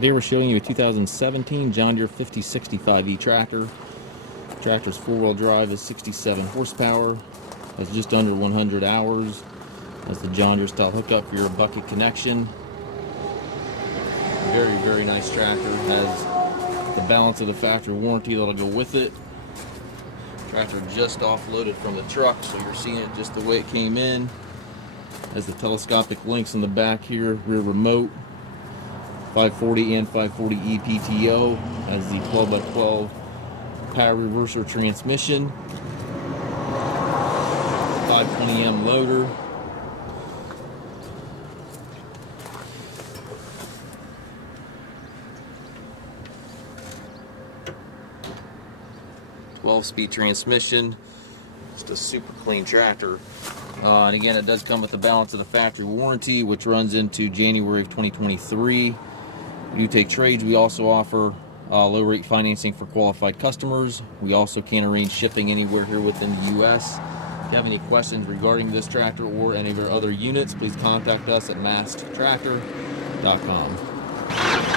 Today we're showing you a 2017 John Deere 5065E tractor. Tractor's four-wheel drive is 67 horsepower, has just under 100 hours, has the John Deere style hookup for your bucket connection. Very, very nice tractor. Has the balance of the factory warranty that'll go with it. Tractor just offloaded from the truck, so you're seeing it just the way it came in. Has the telescopic links in the back here, rear remote, 540 and 540E PTO, has the 12x12 power reverser transmission, 520M loader, speed transmission. Just a super clean tractor. And again, it does come with the balance of the factory warranty, which runs into January of 2023. You take trades. We also offer low rate financing for qualified customers. We also can arrange shipping anywhere here within the U.S. If you have any questions regarding this tractor or any of our other units, please contact us at masttractor.com.